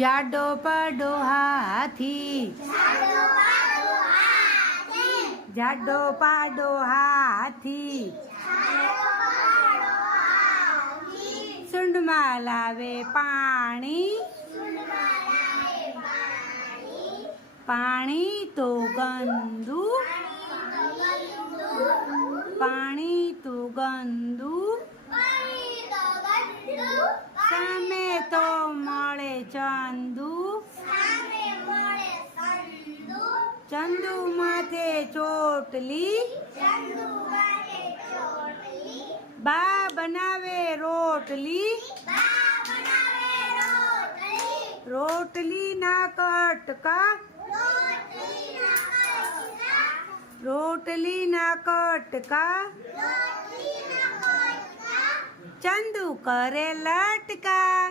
જાડો પડો હાથી, જાડો પાડો હાથી, સૂંઢમાં લાવે પાણી, પાણી તો ગંદુ, પાણી તો ગંદુ, સામે તો મળે ચંદુ, ચંદુ માથે ચોટલી, બા બનાવે રોટલી, રોટલી ના કટકા, રોટલી ના કટકા, ચંદુ કરે લટકા.